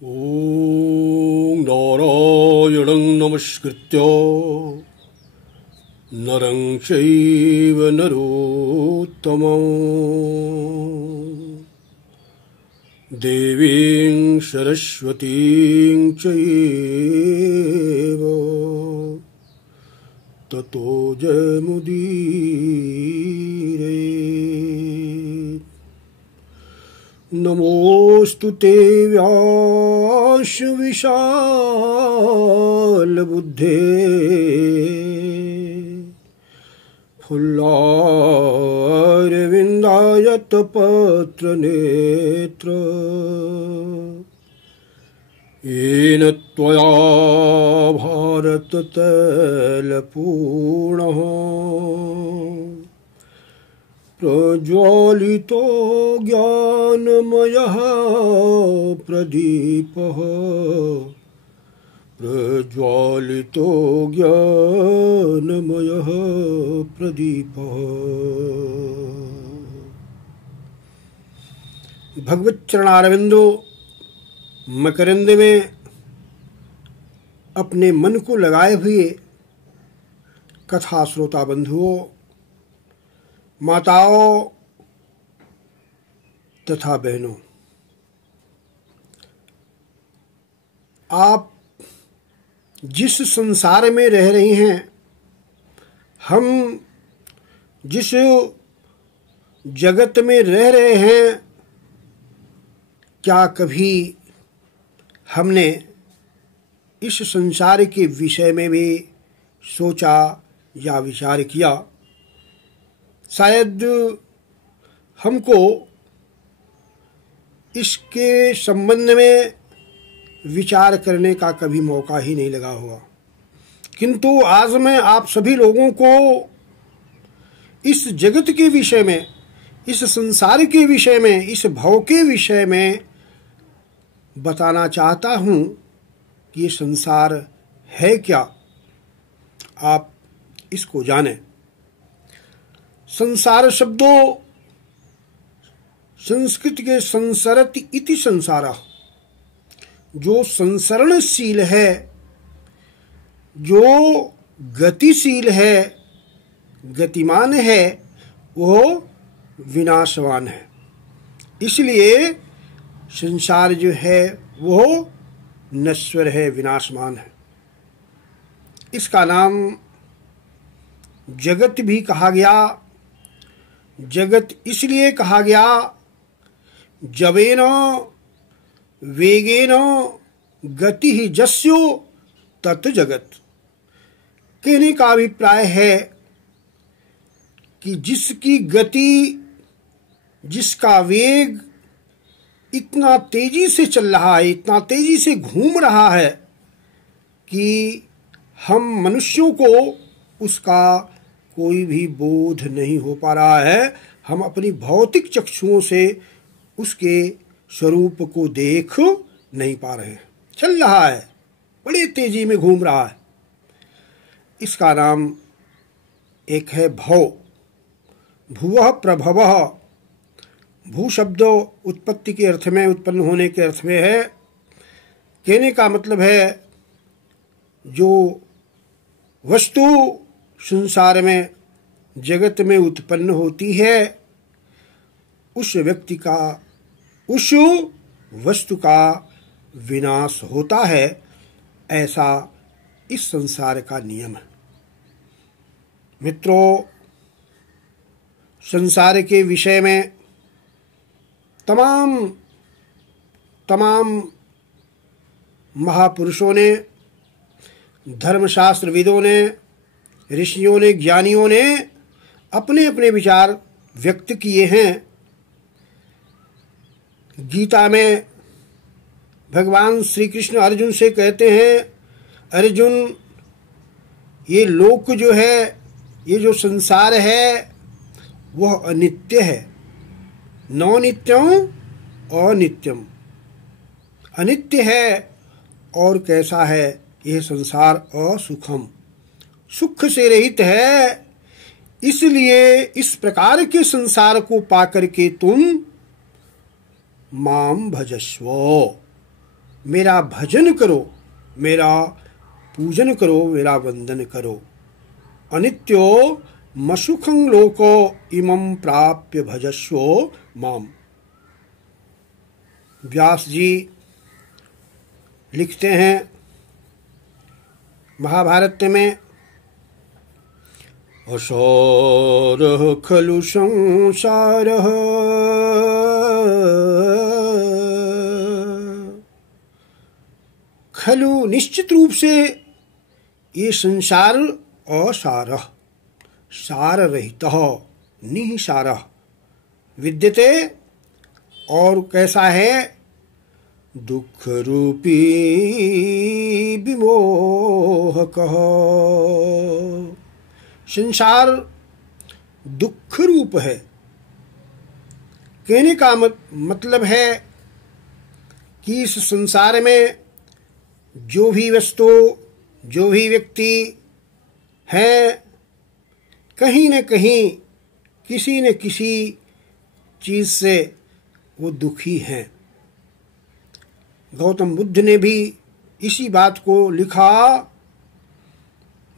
ॐ नारायणं नमस्कृत्य नरं चैव नरोत्तमं देवीं सरस्वतीं चैव ततो जयमुदीरये। नमोऽस्तु ते व्यास विशालबुद्धे फुल्लारविन्दायतपत्रनेत्र येन त्वया भारततैलपूर्णः प्रज्वालितो ज्ञानमयः प्रदीपः प्रज्वालितो ज्ञानमयः प्रदीपः। भगवत चरणारविंदो मकरंद में अपने मन को लगाए हुए कथा श्रोता बंधुओं, माताओं तथा बहनों, आप जिस संसार में रह रही हैं, हम जिस जगत में रह रहे हैं, क्या कभी हमने इस संसार के विषय में भी सोचा या विचार किया? शायद हमको इसके संबंध में विचार करने का कभी मौका ही नहीं लगा होगा, किंतु आज मैं आप सभी लोगों को इस जगत के विषय में, इस संसार के विषय में, इस भव के विषय में बताना चाहता हूँ कि ये संसार है क्या, आप इसको जानें। संसार शब्दो संस्कृत के संसरति इति संसारा, जो संसरणशील है, जो गतिशील है, गतिमान है, वो विनाशवान है। इसलिए संसार जो है वो नश्वर है, विनाशमान है। इसका नाम जगत भी कहा गया। जगत इसलिए कहा गया, जवेन वेगेन गति ही जस्यो तत् जगत। कहने का अभिप्राय है कि जिसकी गति, जिसका वेग इतना तेजी से चल रहा है, इतना तेजी से घूम रहा है कि हम मनुष्यों को उसका कोई भी बोध नहीं हो पा रहा है। हम अपनी भौतिक चक्षुओं से उसके स्वरूप को देख नहीं पा रहे हैं। चल रहा है, बड़ी तेजी में घूम रहा है। इसका नाम एक है भव। भुवः प्रभवः। भू शब्द उत्पत्ति के अर्थ में, उत्पन्न होने के अर्थ में है। कहने का मतलब है जो वस्तु संसार में, जगत में उत्पन्न होती है, उस व्यक्ति का, उस वस्तु का विनाश होता है। ऐसा इस संसार का नियम है। मित्रों, संसार के विषय में तमाम महापुरुषों ने, धर्मशास्त्रविदों ने, ऋषियों ने, ज्ञानियों ने अपने अपने विचार व्यक्त किए हैं। गीता में भगवान श्री कृष्ण अर्जुन से कहते हैं, अर्जुन, ये लोक जो है, ये जो संसार है, वह अनित्य है। नौ नित्यम अनित्यम। अनित्य है और कैसा है? यह संसार असुखम, सुख से रहित है। इसलिए इस प्रकार के संसार को पाकर के तुम माम भजस्व, मेरा भजन करो, मेरा पूजन करो, मेरा वंदन करो। अनित्यो मसुखं लोको इमं प्राप्य भजस्वो माम। व्यास जी लिखते हैं महाभारत में, असारः खलु संसारः खलु, निश्चित रूप से ये संसार असारः, सार रहितः, निःसारः विद्यते। और कैसा है? दुख रूपी विमोहकः। संसार दुख रूप है। कहने का मतलब है कि इस संसार में जो भी वस्तु, जो भी व्यक्ति है, कहीं न कहीं किसी न किसी चीज से वो दुखी हैं। गौतम बुद्ध ने भी इसी बात को लिखा,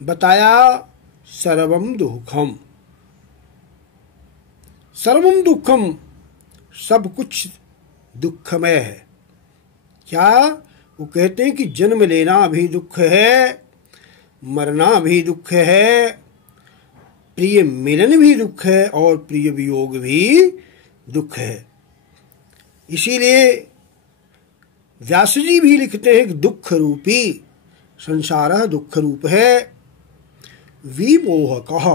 बताया, सर्वम दुःखम। सर्वम दुःखम, सब कुछ दुखमय है। क्या? वो कहते हैं कि जन्म लेना भी दुख है, मरना भी दुख है, प्रिय मिलन भी दुख है और प्रिय वियोग भी दुख है। इसीलिए व्यास जी भी लिखते हैं कि दुख रूपी संसार दुख रूप है, विमोहकः,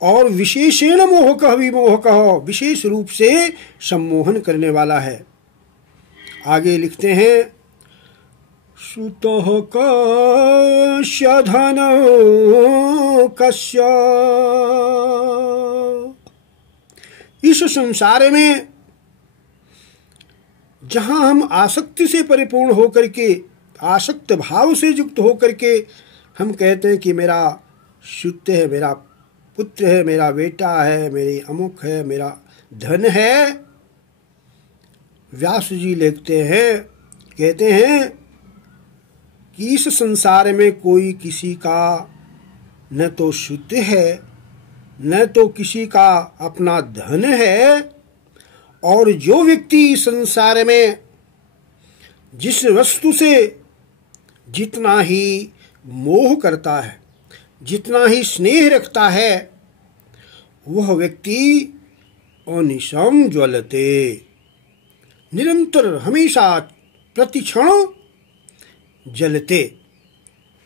और विशेषेण मोहकः विमोहकः, विशेष रूप से सम्मोहन करने वाला है। आगे लिखते हैं, सुतः कस्य धनौ कस्य। इस संसार में जहां हम आसक्ति से परिपूर्ण होकर के, आसक्त भाव से युक्त होकर के हम कहते हैं कि मेरा सुत है, मेरा पुत्र है, मेरा बेटा है, मेरी अमुक है, मेरा धन है। व्यास जी लिखते हैं, कहते हैं कि इस संसार में कोई किसी का न तो सुत है, न तो किसी का अपना धन है। और जो व्यक्ति संसार में जिस वस्तु से जितना ही मोह करता है, जितना ही स्नेह रखता है, वह व्यक्ति अनिशम ज्वलते, निरंतर हमेशा प्रतिक्षण जलते,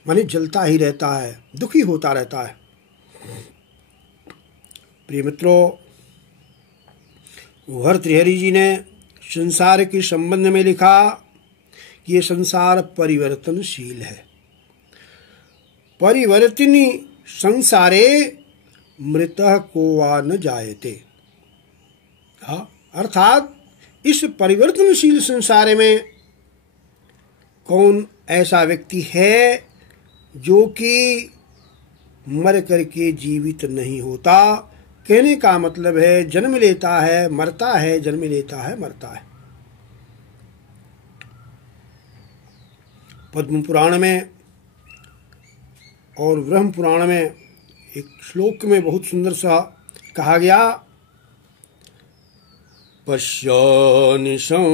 माने जलता ही रहता है, दुखी होता रहता है। प्रिय मित्रों, भर्तृहरि जी ने संसार के संबंध में लिखा कि ये संसार परिवर्तनशील है। परिवर्तिनी संसारे मृतः को वा न जायते। अर्थात इस परिवर्तनशील संसार में कौन ऐसा व्यक्ति है जो कि मर करके जीवित नहीं होता। कहने का मतलब है जन्म लेता है, मरता है, जन्म लेता है, मरता है। पद्म पुराण में और ब्रह्म पुराण में एक श्लोक में बहुत सुंदर सा कहा गया, पश्यनिशं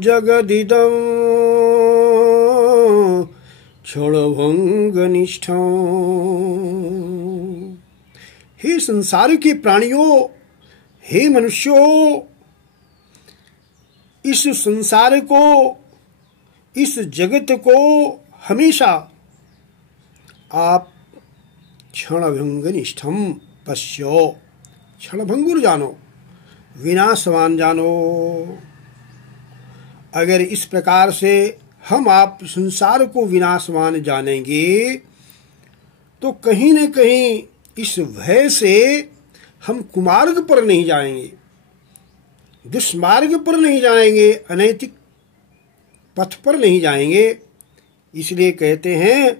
जगदिदं क्षणभंगनिष्ठं। हे संसार के प्राणियों, हे मनुष्यों, इस संसार को, इस जगत को हमेशा आप क्षणभंगनिष्ठम पश्यो, क्षणभंगुर जानो, विनाशवान जानो। अगर इस प्रकार से हम आप संसार को विनाशवान जानेंगे तो कहीं न कहीं इस भय से हम कुमार्ग पर नहीं जाएंगे, दुष्मार्ग पर नहीं जाएंगे, अनैतिक पथ पर नहीं जाएंगे। इसलिए कहते हैं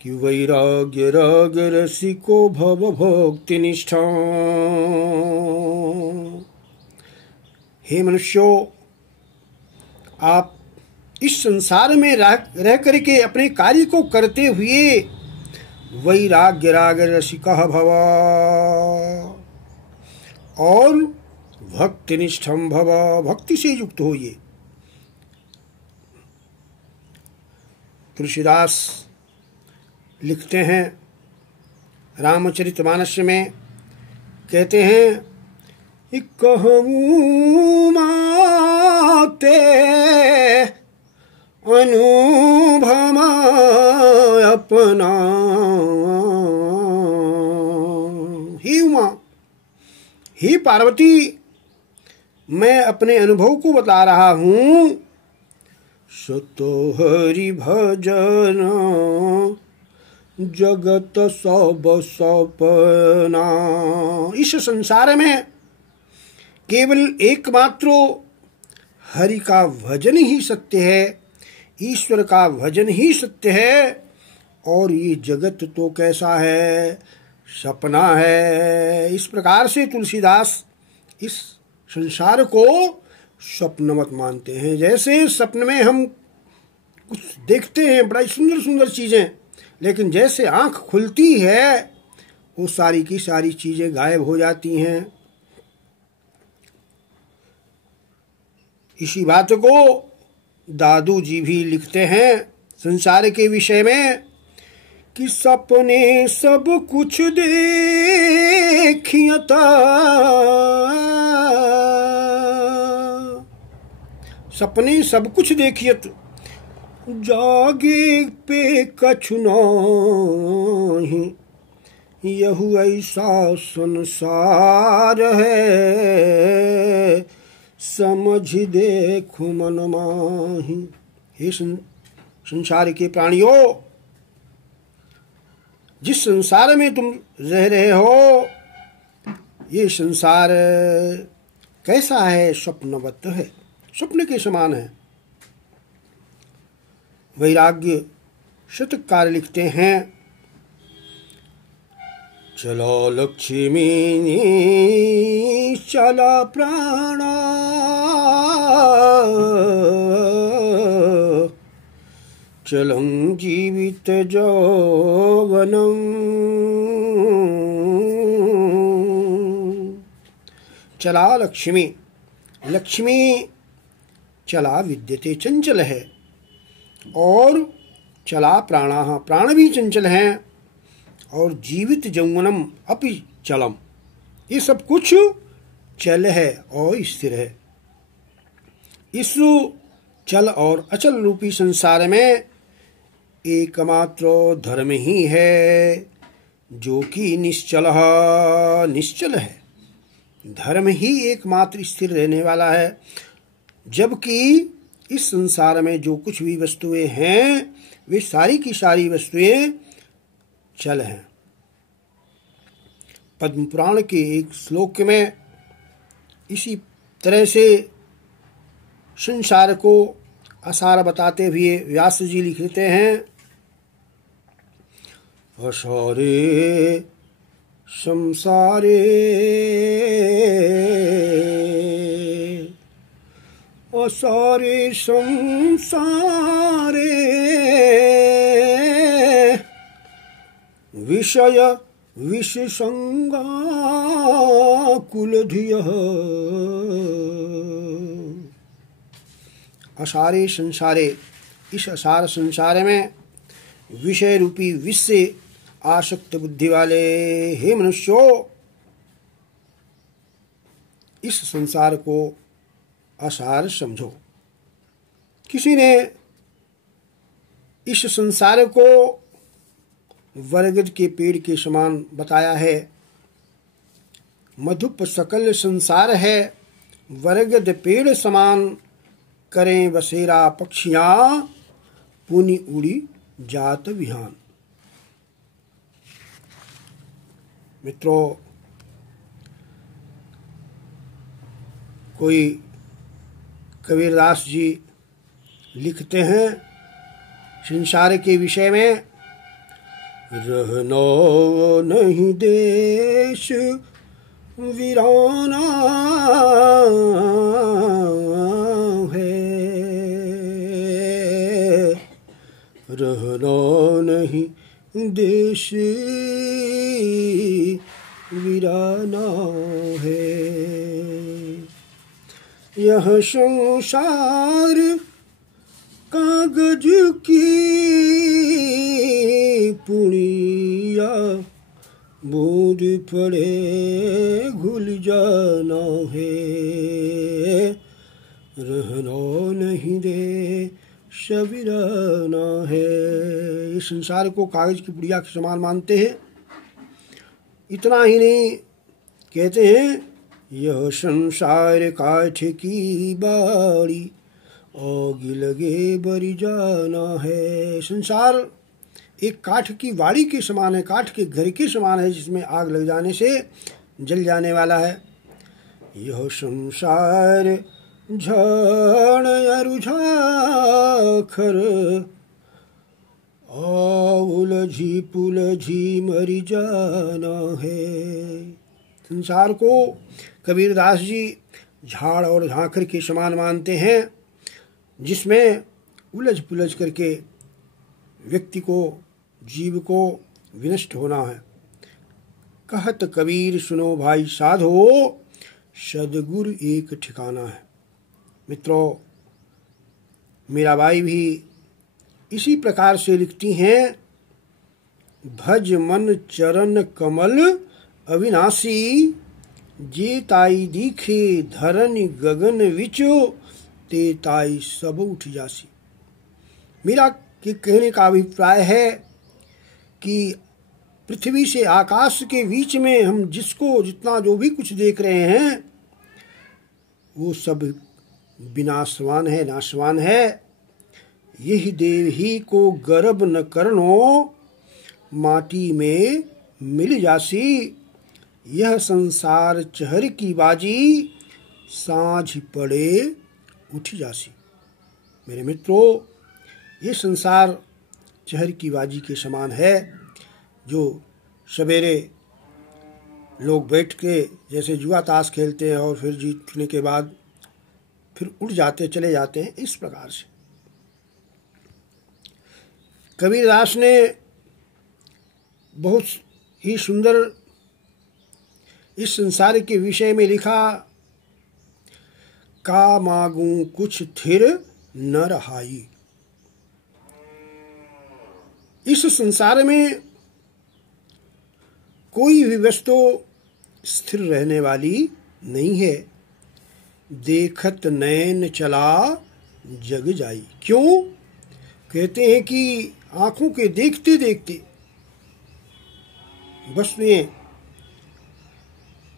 कि वैराग्य राग रसिको भव भक्ति निष्ठा। हे मनुष्यों, आप इस संसार में रह करके अपने कार्य को करते हुए वैराग्य राग रसिकः भव और भक्ति निष्ठम भव, भक्ति से युक्त होइए। तुलसीदास लिखते हैं रामचरितमानस में, कहते हैं कहूँ माते अनुभव अपना, ही उमा, ही पार्वती, मैं अपने अनुभव को बता रहा हूँ। सतो हरि भजन जगत सब सपना, इस संसार में केवल एकमात्र हरि का भजन ही सत्य है, ईश्वर का भजन ही सत्य है, और ये जगत तो कैसा है, सपना है। इस प्रकार से तुलसीदास इस संसार को स्वप्नवत मानते हैं। जैसे सपन में हम कुछ देखते हैं बड़ा सुंदर सुंदर चीजें, लेकिन जैसे आंख खुलती है वो सारी की सारी चीजें गायब हो जाती हैं। इसी बात को दादू जी भी लिखते हैं संसार के विषय में कि सपने सब कुछ देखियत, सपने सब कुछ देखियत, जागे पे कछु नहीं, यहु ऐसा संसार है, समझ देखो मन माही। हे संसार के प्राणियों, जिस संसार में तुम रह रहे हो, ये संसार कैसा है, स्वप्नवत है, स्वप्न के समान है। वैराग्य शतककार लिखते हैं, चलो लक्ष्मी चला प्राणा, चलं जीवित यौवनम्, चला लक्ष्मी, लक्ष्मी चला विद्यते, चंचल है, और चला प्राणाः, प्राण भी चंचल हैं, और जीवित यौवनम अपि चलम, ये सब कुछ चल है और स्थिर है। इस चल और अचल रूपी संसार में एकमात्र धर्म ही है जो कि निश्चल है। धर्म ही एकमात्र स्थिर रहने वाला है, जबकि इस संसार में जो कुछ भी वस्तुएं हैं वे सारी की सारी वस्तुएं चल हैं। पद्म पुराण के एक श्लोक में इसी तरह से संसार को असार बताते हुए व्यास जी लिखते हैं, असारे संसारे असारे संसारे विषय विषसंगा कुलधियः, असारे संसारे, इस असार संसार में विषय रूपी विष से आसक्त बुद्धि वाले हे मनुष्यों, इस संसार को असार समझो। किसी ने इस संसार को बरगद के पेड़ के समान बताया है। मधुप सकल संसार है, बरगद पेड़ समान, करें बसेरा पक्षियां, पुनि उड़ी जात विहान। मित्रों, कोई कबीरदास जी लिखते हैं संसार के विषय में, रहना नहीं देश वीराना है, रहना नहीं देश वीराना है। यह संसार कागज की पुड़िया, बूंद पड़े घुल जाना है। रहना नहीं दे शबीराना है। इस संसार को कागज की पुड़िया के समान मानते हैं। इतना ही नहीं, कहते हैं यह संसार काठ की बाड़ी, आग लगे बरी जाना है। संसार एक काठ की वाड़ी के समान है, काठ के घर के समान है, जिसमें आग लग जाने से जल जाने वाला है। यह संसार झाड़ रुझाखर, उलझी पुलझी मरी जाना है। संसार को कबीरदास जी झाड़ और झांखर के समान मानते हैं, जिसमें उलझ पुलझ करके व्यक्ति को, जीव को विनष्ट होना है। कहत कबीर सुनो भाई साधो, सदगुरु एक ठिकाना है। मित्रों, मीराबाई भी इसी प्रकार से लिखती हैं, भज मन चरण कमल अविनाशी, जे ताई दीखे धरन गगन विचो, ते ताई सब उठ जासी। मीरा के कहने का अभिप्राय है कि पृथ्वी से आकाश के बीच में हम जिसको जितना जो भी कुछ देख रहे हैं, वो सब विनाशवान है, नाशवान है। यही देव ही को गर्भ न करनो, माटी में मिल जासी। यह संसार चहर की बाजी, साँझ पड़े उठ जासी। मेरे मित्रों, ये संसार चहर की बाजी के समान है, जो सवेरे लोग बैठ के जैसे जुआ ताश खेलते हैं और फिर जीतने के बाद फिर उठ जाते, चले जाते हैं। इस प्रकार से कबीरदास ने बहुत ही सुंदर इस संसार के विषय में लिखा, का मागूं कुछ थिर न रहाई। इस संसार में कोई भी वस्तु स्थिर रहने वाली नहीं है। देखत नैन चला जग जाई। क्यों? कहते हैं कि आंखों के देखते देखते वस्तुएं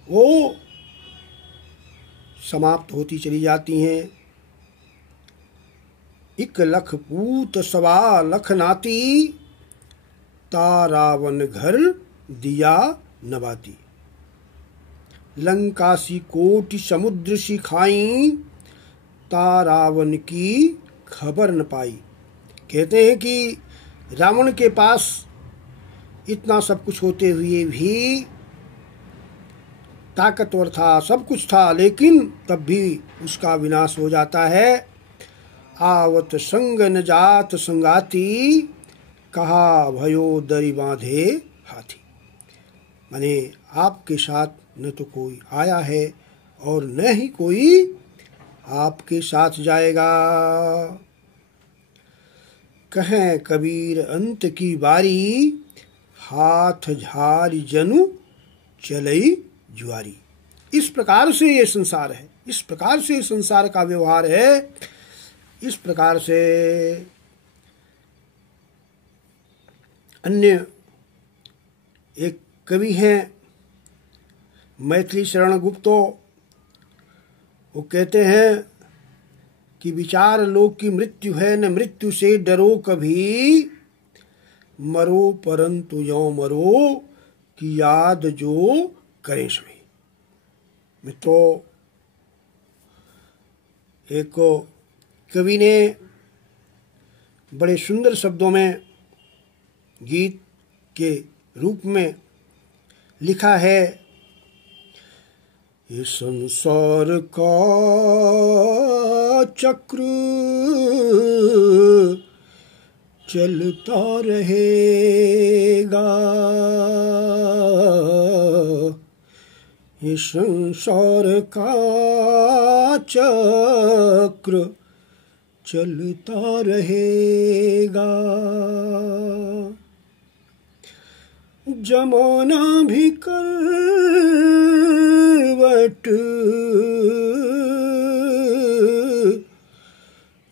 वो समाप्त होती चली जाती हैं। इक लख पूत सवा लख नाती, तारावन घर दिया नबाती। लंकासी कोटि समुद्र सिखाई, तारावन की खबर न पाई। कहते हैं कि रावण के पास इतना सब कुछ होते हुए भी, ताकतवर था, सब कुछ था, लेकिन तब भी उसका विनाश हो जाता है। आवत संग न जात संगाती, कहा भयो दरी बांधे हाथी। माने आपके साथ न तो कोई आया है और न ही कोई आपके साथ जाएगा। कहें कबीर अंत की बारी, हाथ झारी जनु चलई जुआरी। इस प्रकार से ये संसार है, इस प्रकार से संसार का व्यवहार है। इस प्रकार से अन्य एक कवि हैं मैथिली शरण गुप्तो, वो कहते हैं कि विचार लोक की मृत्यु है, न मृत्यु से डरो कभी, मरो परंतु यो मरो, कि याद जो करें सभी। मित्रों, एक कवि ने बड़े सुंदर शब्दों में गीत के रूप में लिखा है, ये संसार का चक्र चलता रहेगा। ये संसार का चक्र चलता रहेगा। जमाना भी करवट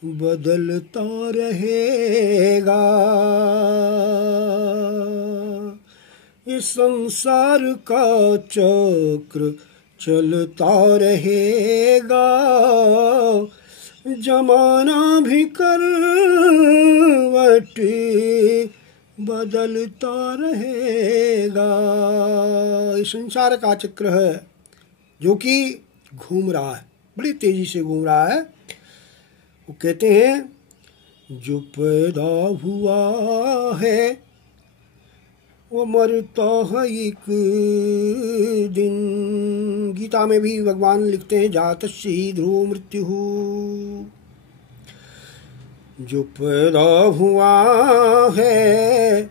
बदलता रहेगा। इस संसार का चक्र चलता रहेगा। जमाना भी करवट बदलता रहेगा। इस संसार का चक्र है जो कि घूम रहा है, बड़ी तेजी से घूम रहा है। वो कहते हैं जो पैदा हुआ है वो मरता है एक दिन। गीता में भी भगवान लिखते हैं जातस्य ही ध्रुवो मृत्युः। जो पैदा हुआ है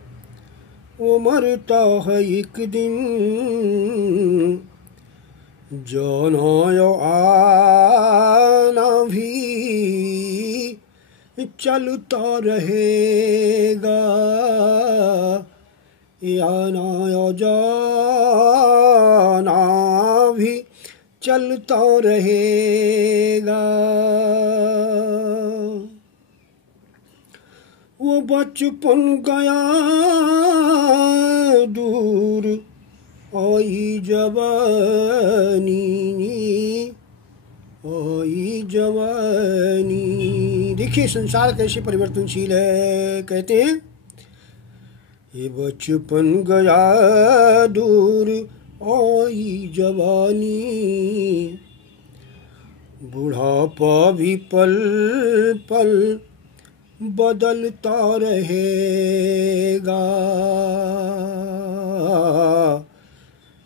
वो मरता है एक दिन। जाना या आना भी चलता रहेगा। आना या जाना भी चलता रहेगा। वो बचपन गया दूर आई जवानी, आई जवानी। देखिए संसार कैसे परिवर्तनशील है। कहते हैं ये बचपन गया दूर आई जवानी। बुढ़ापा भी पल पल बदलता रहेगा।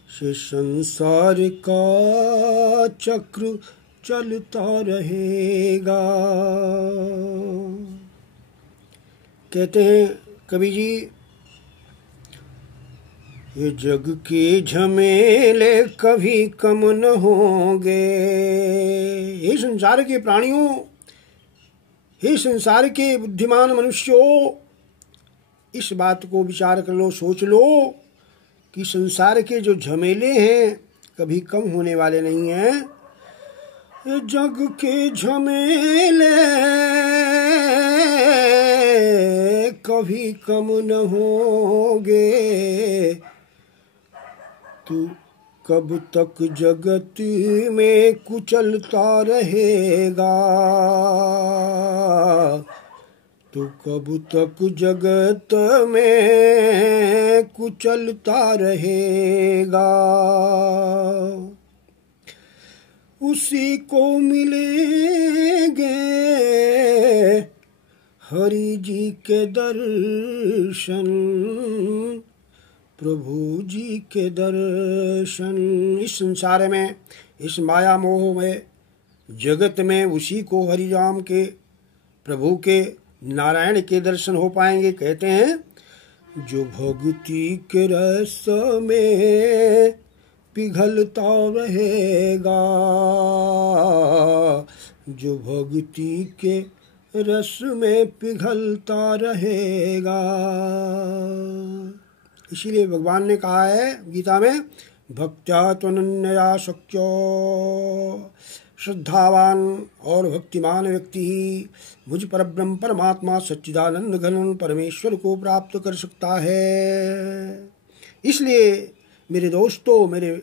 से संसार का चक्र चलता रहेगा। कहते हैं कवि जी ये जग के झमेले कभी कम न होंगे। हे संसार के प्राणियों, हे संसार के बुद्धिमान मनुष्यों, इस बात को विचार कर लो, सोच लो कि संसार के जो झमेले हैं कभी कम होने वाले नहीं हैं। जग के झमेले कभी कम न होंगे। तू कब तक जगत में कुचलता रहेगा। तू कब तक जगत में कुचलता रहेगा। उसी को मिलेंगे हरि जी के दर्शन, प्रभु जी के दर्शन। इस संसार में, इस माया मोह में, जगत में उसी को हरि राम के, प्रभु के, नारायण के दर्शन हो पाएंगे। कहते हैं जो भक्ति के रस में पिघलता रहेगा। जो भक्ति के रस में पिघलता रहेगा। इसीलिए भगवान ने कहा है गीता में भक्त्या त्वनन्यया शक्यो। श्रद्धावान और भक्तिमान व्यक्ति ही मुझ परब्रह्म परमात्मा सच्चिदानंद घन परमेश्वर को प्राप्त कर सकता है। इसलिए मेरे दोस्तों, मेरे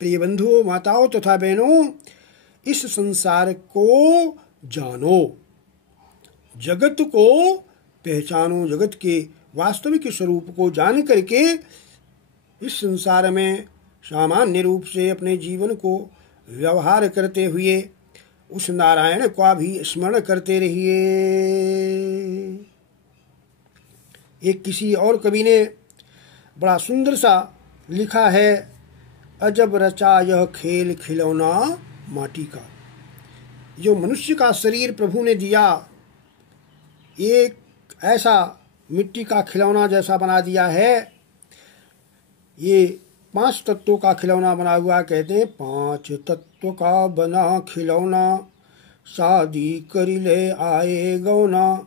प्रिय बंधुओं, माताओं तथा बहनों, इस संसार को जानो, जगत को पहचानो। जगत के वास्तविक स्वरूप को जान करके इस संसार में सामान्य रूप से अपने जीवन को व्यवहार करते हुए उस नारायण का भी स्मरण करते रहिए। एक किसी और कवि ने बड़ा सुंदर सा लिखा है, अजब रचा यह खेल खिलौना माटी का। जो मनुष्य का शरीर प्रभु ने दिया, एक ऐसा मिट्टी का खिलौना जैसा बना दिया है। ये 5 तत्वों का खिलौना बना हुआ, कहते हैं 5 तत्व का बना खिलौना, शादी करी ले आए गौना,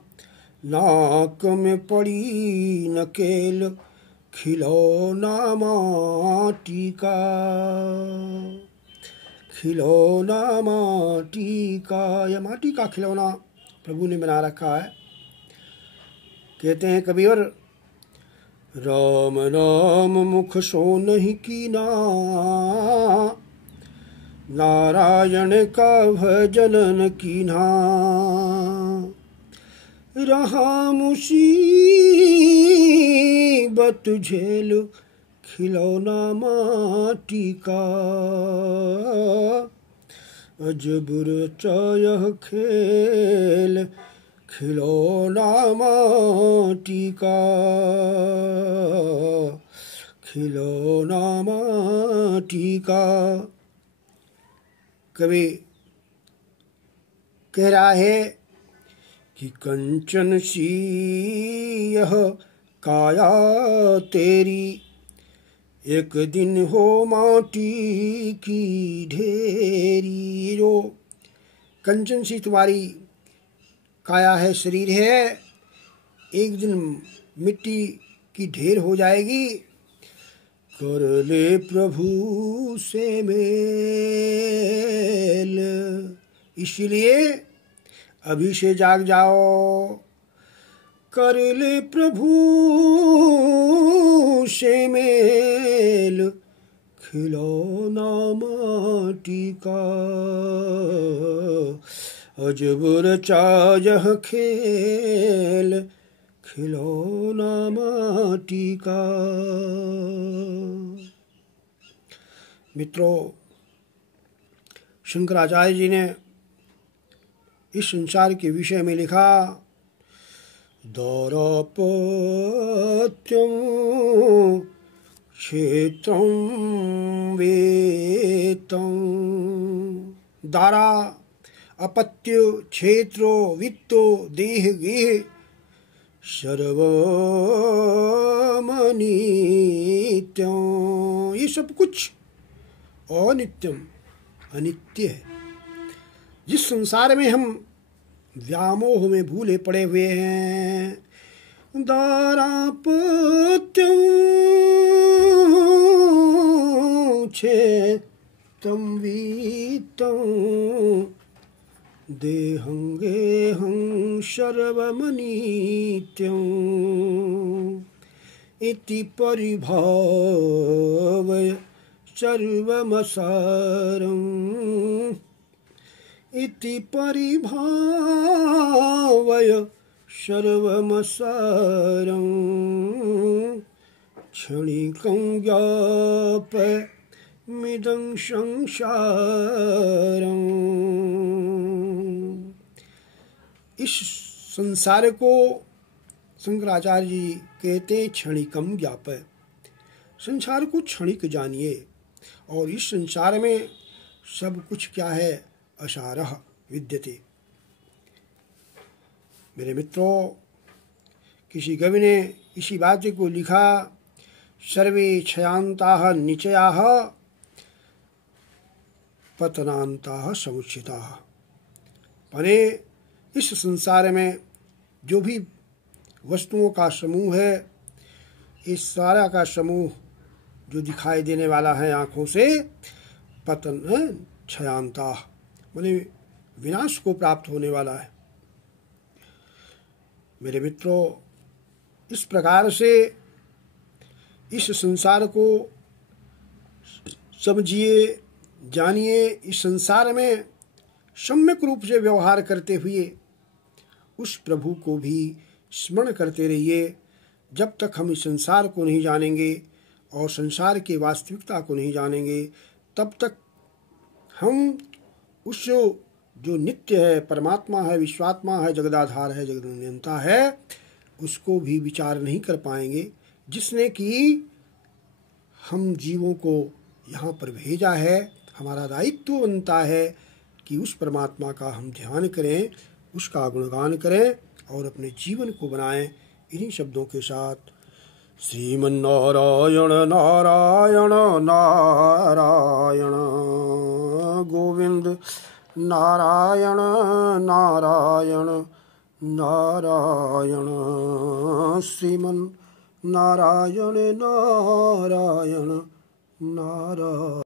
नाक में पड़ी नकेल, खिलौना माटी का, खिलौना माटी का। यह माटी का खिलौना प्रभु ने बना रखा है। कहते हैं कबीर, राम नाम मुख सो नहीं कीना, नारायण का भजन न कीना, रहा मुसीबत झेल, खिलौना माटी का, अजब रचा यह खेल, खिलौना माटी का, खिलौना माटी का। कवि कह रहा है कि कंचन सी यह काया तेरी, एक दिन हो माटी की ढेरी। जो कंचन सी तुम्हारी काया है, शरीर है, एक दिन मिट्टी की ढेर हो जाएगी। कर ले प्रभु से मेल, इसलिए अभी से जाग जाओ। कर ले प्रभु से मेल, खिलौना माटी का, अजब रचा यह खेल, खिलौना माटी का। मित्रों, शंकराचार्य जी ने इस संसार के विषय में लिखा, दारापत्यं क्षेत्रं वेतं। दारा अपत्य, क्षेत्रो, वित्तो, देह गेह, सर्वमनित्यं। ये सब कुछ अनित्यम, अनित्य है। जिस संसार में हम व्यामोह में भूले पड़े हुए हैं, दारापत्यं क्षेत्रं वीतं, देहं गेहं सर्वमनित्यम्, इति परिभावय सर्वमसारम्, इति परिभावय सर्वमसारम्, क्षणिकं ज्ञापयमिदं संसारम्। इस संसार को शंकराचार्य जी कहते क्षणिकम ज्ञापय, संसार को क्षणिक जानिए। और इस संसार में सब कुछ क्या है, असारः विद्यते। मेरे मित्रों, किसी कवि ने इसी वाक्य को लिखा, सर्वे क्षयांताः निचयाः, पतनान्ताः समुचिताः। परे इस संसार में जो भी वस्तुओं का समूह है, इस सारा का समूह जो दिखाई देने वाला है आँखों से, पतन क्षयांताः माने विनाश को प्राप्त होने वाला है। मेरे मित्रों, इस प्रकार से इस संसार को समझिए, जानिए। इस संसार में सम्यक रूप से व्यवहार करते हुए उस प्रभु को भी स्मरण करते रहिए। जब तक हम इस संसार को नहीं जानेंगे और संसार की वास्तविकता को नहीं जानेंगे, तब तक हम उस जो नित्य है, परमात्मा है, विश्वात्मा है, जगदाधार है, जगदनियंता है, उसको भी विचार नहीं कर पाएंगे, जिसने कि हम जीवों को यहाँ पर भेजा है। हमारा दायित्व बनता है कि उस परमात्मा का हम ध्यान करें, उसका गुणगान करें और अपने जीवन को बनाएं इन्हीं शब्दों के साथ। श्रीमन्नारायण नारायण नारायण गोविंद नारायण नारायण नारायण श्रीमन् नारायण नारायण नारायण।